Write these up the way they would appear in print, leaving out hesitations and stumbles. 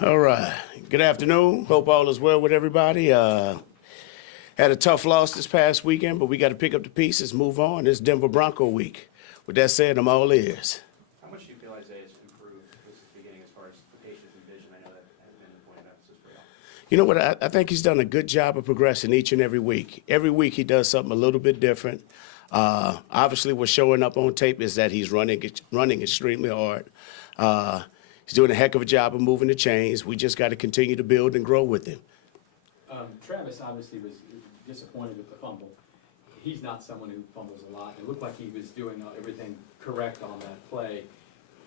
All right. Good afternoon. Hope all is well with everybody. Had a tough loss this past weekend, but we got to pick up the pieces, move on. It's Denver Bronco week. With that said, I'm all ears. How much do you feel Isaiah's improved since the beginning as far as patience and vision? I know that hasn't been the point of emphasis for y'all. You know what? I think he's done a good job of progressing each and every week. Every week he does something a little bit different. Obviously, what's showing up on tape is that he's running extremely hard. He's doing a heck of a job of moving the chains. We just got to continue to build and grow with him. Travis obviously was disappointed with the fumble. He's not someone who fumbles a lot. It looked like he was doing everything correct on that play.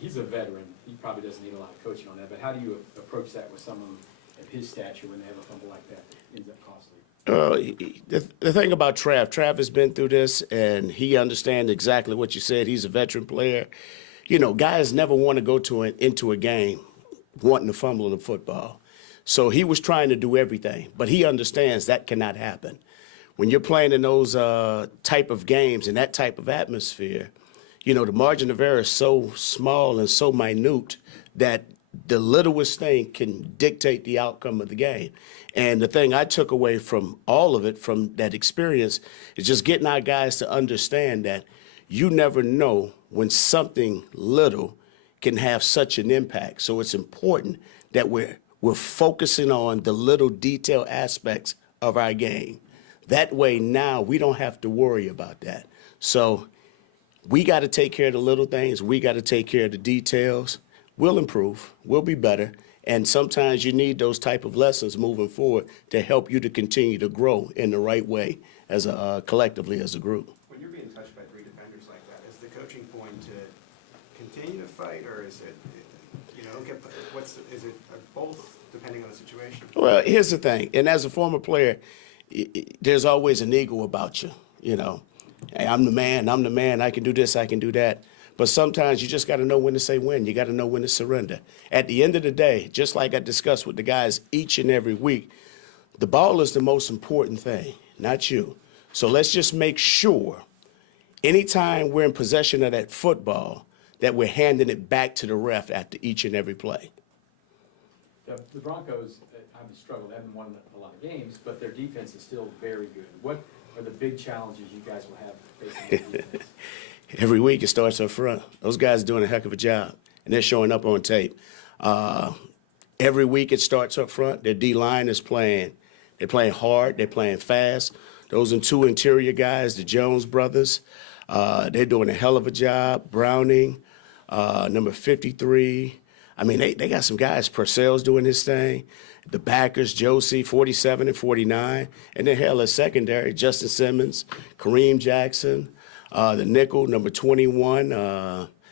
He's a veteran. He probably doesn't need a lot of coaching on that. But how do you approach that with someone of his stature when they have a fumble like that ends up costly? The thing about Trav has been through this, and he understands exactly what you said. He's a veteran player. You know, guys never want to go into a game wanting to fumble the football. So he was trying to do everything, but he understands that cannot happen. When you're playing in those type of games in that type of atmosphere, you know, the margin of error is so small and so minute that the littlest thing can dictate the outcome of the game. And the thing I took away from all of it, from that experience, is just getting our guys to understand that you never know when something little can have such an impact. So it's important that we're focusing on the little detail aspects of our game. That way now we don't have to worry about that. So we got to take care of the little things. We got to take care of the details. We'll improve. We'll be better. And sometimes you need those type of lessons moving forward to help you to continue to grow in the right way as collectively as a group. When you're being touched by three defenders like that, is the coaching point to continue to fight, or is it, is it both depending on the situation? Well, here's the thing. And as a former player, there's always an ego about you, you know. Hey, I'm the man, I can do this, I can do that. But sometimes you just got to know when to say when. You got to know when to surrender. At the end of the day, just like I discussed with the guys each and every week, the ball is the most important thing, not you. So let's just make sure anytime we're in possession of that football that we're handing it back to the ref after each and every play. The Broncos have struggled. They haven't won a lot of games, but their defense is still very good. What are the big challenges you guys will have facing their defense? Every week it starts up front. Those guys are doing a heck of a job, and they're showing up on tape. Every week it starts up front. Their D-line is playing. They're playing hard. They're playing fast. Those are two interior guys, the Jones brothers. They're doing a hell of a job. Browning, number 53. I mean, they got some guys. Purcell's doing his thing. The backers, Josie, 47 and 49. And then, hell, at secondary, Justin Simmons, Kareem Jackson, the nickel, number 21.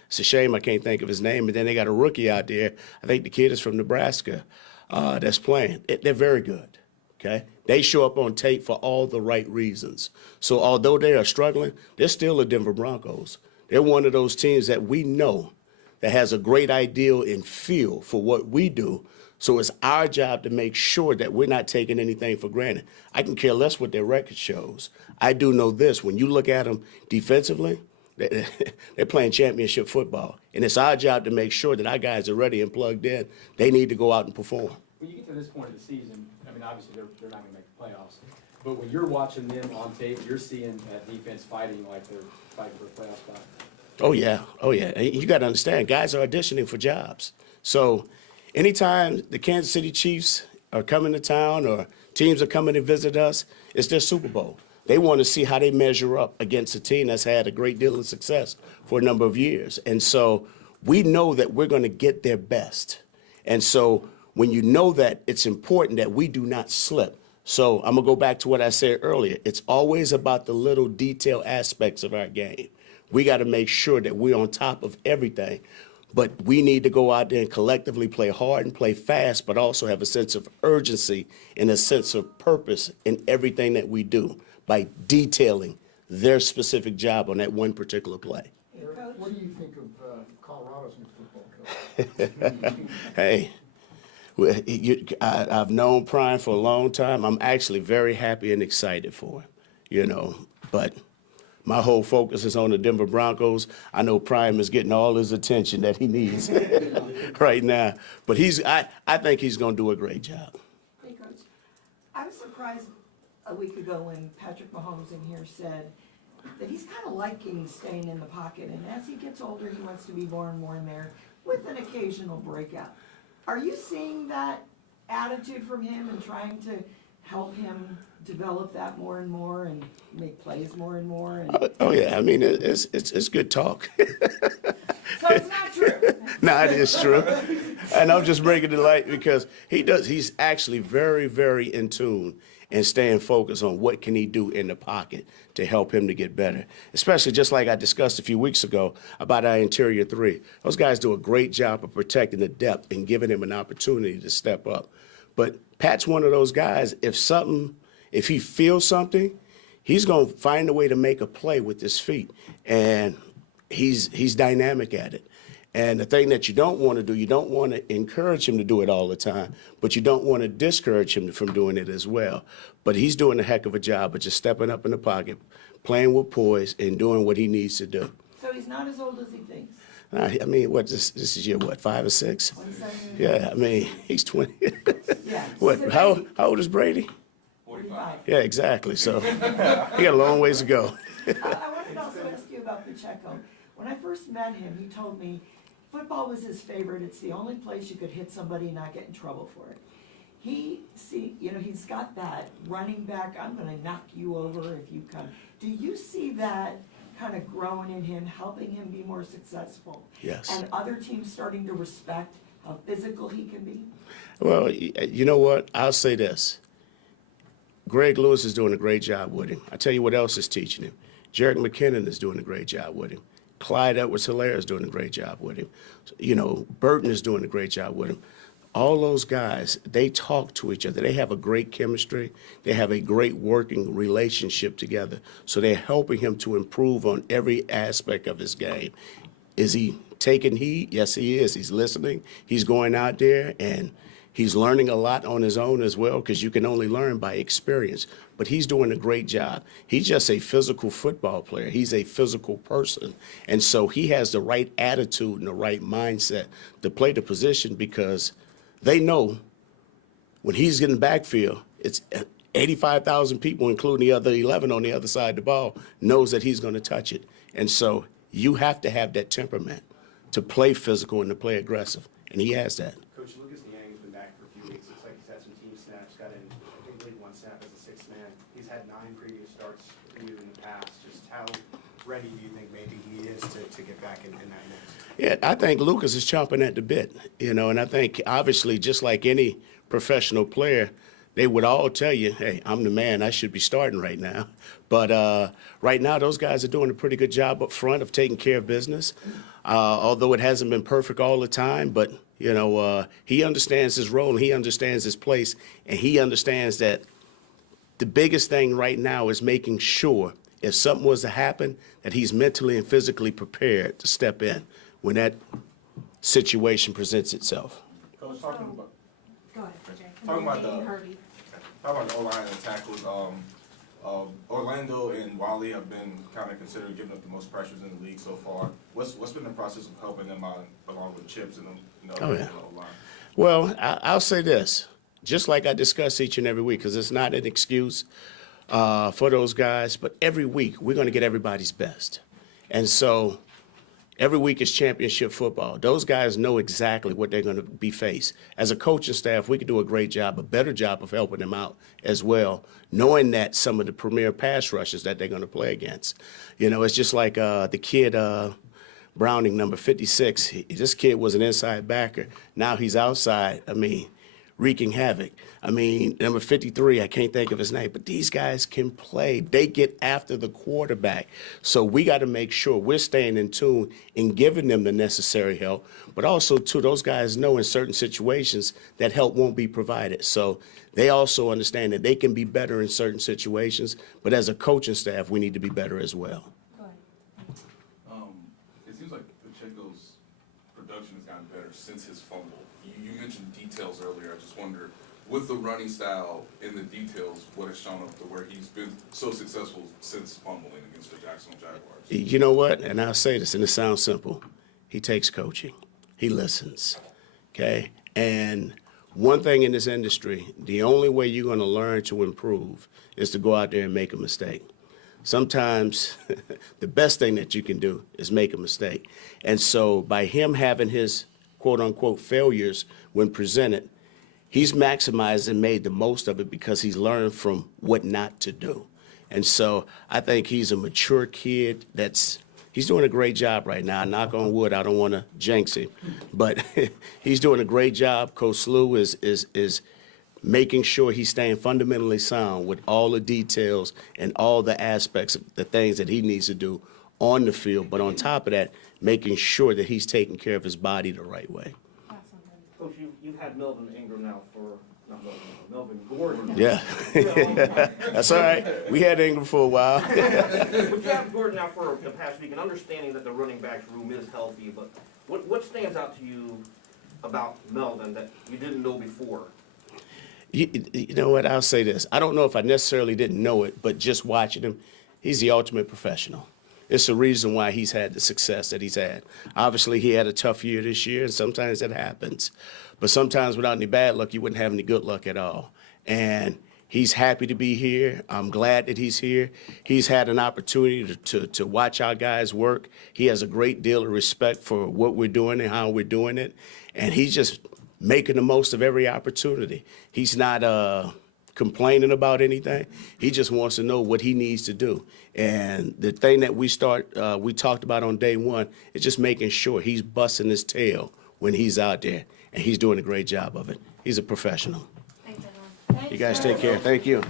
It's a shame I can't think of his name. But then they got a rookie out there. I think the kid is from Nebraska that's playing. They're very good, okay? They show up on tape for all the right reasons. So although they are struggling, they're still the Denver Broncos. They're one of those teams that we know that has a great ideal and feel for what we do. So it's our job to make sure that we're not taking anything for granted. I can care less what their record shows. I do know this. When you look at them defensively, they're playing championship football. And it's our job to make sure that our guys are ready and plugged in. They need to go out and perform. When you get to this point of the season, I mean, obviously they're not going to make the playoffs. But when you're watching them on tape, you're seeing that defense fighting like they're fighting for a playoff spot. Oh, yeah. Oh, yeah. You got to understand, guys are auditioning for jobs. So anytime the Kansas City Chiefs are coming to town or teams are coming to visit us, it's their Super Bowl. They want to see how they measure up against a team that's had a great deal of success for a number of years. And so we know that we're going to get their best. And so when you know that, it's important that we do not slip. So I'm going to go back to what I said earlier. It's always about the little detail aspects of our game. We got to make sure that we're on top of everything. But we need to go out there and collectively play hard and play fast, but also have a sense of urgency and a sense of purpose in everything that we do by detailing their specific job on that one particular play. What do you think of Colorado's new football coach? Hey, I've known Prime for a long time. I'm actually very happy and excited for him, you know, but my whole focus is on the Denver Broncos. I know Prime is getting all his attention that he needs. right now. But I think he's going to do a great job. Hey, Coach. I was surprised a week ago when Patrick Mahomes in here said that he's kind of liking staying in the pocket, and as he gets older, he wants to be more and more in there with an occasional breakout. Are you seeing that attitude from him and trying to help him develop that more and more and make plays more and more? And Oh yeah, I mean it's good talk. so it's not true. No, it is true. And I'm just bringing it to light because he's actually very, very in tune and staying focused on what can he do in the pocket to help him to get better. Especially just like I discussed a few weeks ago about our interior three. Those guys do a great job of protecting the depth and giving him an opportunity to step up. But Pat's one of those guys, if he feels something, he's going to find a way to make a play with his feet. And he's dynamic at it. And the thing that you don't want to do, you don't want to encourage him to do it all the time, but you don't want to discourage him from doing it as well. But he's doing a heck of a job of just stepping up in the pocket, playing with poise, and doing what he needs to do. So he's not as old as he thinks. I mean, this is year, 5 or 6? 27. Yeah, I mean, he's 20. Yeah. What, He's a how baby. old is Brady? 45. Yeah, exactly. So he got a long ways to go. I wanted to also ask you about Pacheco. When I first met him, he told me football was his favorite. It's the only place you could hit somebody and not get in trouble for it. He's got that running back, I'm going to knock you over if you come. Do you see that kind of growing in him, helping him be more successful? Yes. And other teams starting to respect how physical he can be? Well, you know what? I'll say this. Greg Lewis is doing a great job with him. I tell you what else is teaching him. Jerick McKinnon is doing a great job with him. Clyde Edwards-Helaire is doing a great job with him. Burton is doing a great job with him. All those guys, they talk to each other. They have a great chemistry. They have a great working relationship together. So they're helping him to improve on every aspect of his game. Is he taking heed? Yes, he is. He's listening. He's going out there, and he's learning a lot on his own as well, because you can only learn by experience. But he's doing a great job. He's just a physical football player. He's a physical person. And so he has the right attitude and the right mindset to play the position, because they know when he's getting backfield, it's 85,000 people, including the other 11 on the other side of the ball, knows that he's going to touch it. And so you have to have that temperament to play physical and to play aggressive. And he has that. Coach Lucas Niang's been back for a few weeks. Looks like he's had some team snaps, got in, I believe, 1 snap as a 6th man. He's had 9 previous starts for you in the past. Just how ready do you think maybe he is to get back in that mix? Yeah, I think Lucas is chomping at the bit, and I think obviously just like any professional player, they would all tell you, hey, I'm the man, I should be starting right now. But right now, those guys are doing a pretty good job up front of taking care of business, although it hasn't been perfect all the time. But, he understands his role, and he understands his place, and he understands that the biggest thing right now is making sure if something was to happen, that he's mentally and physically prepared to step in when that situation presents itself. Coach, talking about Go ahead, Jay. Talking about Dean the- Harvey. the O-line and tackles, Orlando and Wally have been kind of considered giving up the most pressures in the league so far. What's been the process of helping them out along with Chips and Oh, yeah. the O-line? Well, I'll say this, just like I discuss each and every week, because it's not an excuse for those guys, but every week we're going to get everybody's best. And so every week is championship football. Those guys know exactly what they're going to be faced. As a coaching staff, we can do a great job, a better job of helping them out as well, knowing that some of the premier pass rushers that they're going to play against. It's just like the kid Browning, number 56. This kid was an inside backer. Now he's outside, wreaking havoc. Number 53, I can't think of his name, but these guys can play. They get after the quarterback. So we got to make sure we're staying in tune and giving them the necessary help. But also, too, those guys know in certain situations that help won't be provided. So they also understand that they can be better in certain situations. But as a coaching staff, we need to be better as well. Go ahead. It seems like Pacheco's production has gotten better since his fumble. You mentioned details earlier. I just wonder, with the running style and the details, what has shown up to where he's been so successful since fumbling against the Jacksonville Jaguars? You know what? And I'll say this, and it sounds simple. He takes coaching. he listens, okay? And one thing in this industry, the only way you're going to learn to improve is to go out there and make a mistake. Sometimes the best thing that you can do is make a mistake. And so by him having his quote-unquote failures when presented, he's maximized and made the most of it because he's learned from what not to do. And so I think he's a mature kid he's doing a great job right now. Knock on wood, I don't want to jinx him, but he's doing a great job. Coach Slew is making sure he's staying fundamentally sound with all the details and all the aspects of the things that he needs to do on the field. But on top of that, making sure that he's taking care of his body the right way. Coach, you've had Melvin Ingram now for, not Melvin Gordon. Yeah, that's all right. We had Ingram for a while. But you have Gordon now for the past week, and understanding that the running backs room is healthy, but what stands out to you about Melvin that you didn't know before? You know what? I'll say this. I don't know if I necessarily didn't know it, but just watching him, he's the ultimate professional. It's the reason why he's had the success that he's had. Obviously, he had a tough year this year, and sometimes that happens. But sometimes without any bad luck, you wouldn't have any good luck at all. And he's happy to be here. I'm glad that he's here. He's had an opportunity to watch our guys work. He has a great deal of respect for what we're doing and how we're doing it. And he's just making the most of every opportunity. He's not complaining about anything. He just wants to know what he needs to do. And the thing that we talked about on day one is just making sure he's busting his tail when he's out there, and he's doing a great job of it. He's a professional. Thanks, everyone. You guys take care. Thank you.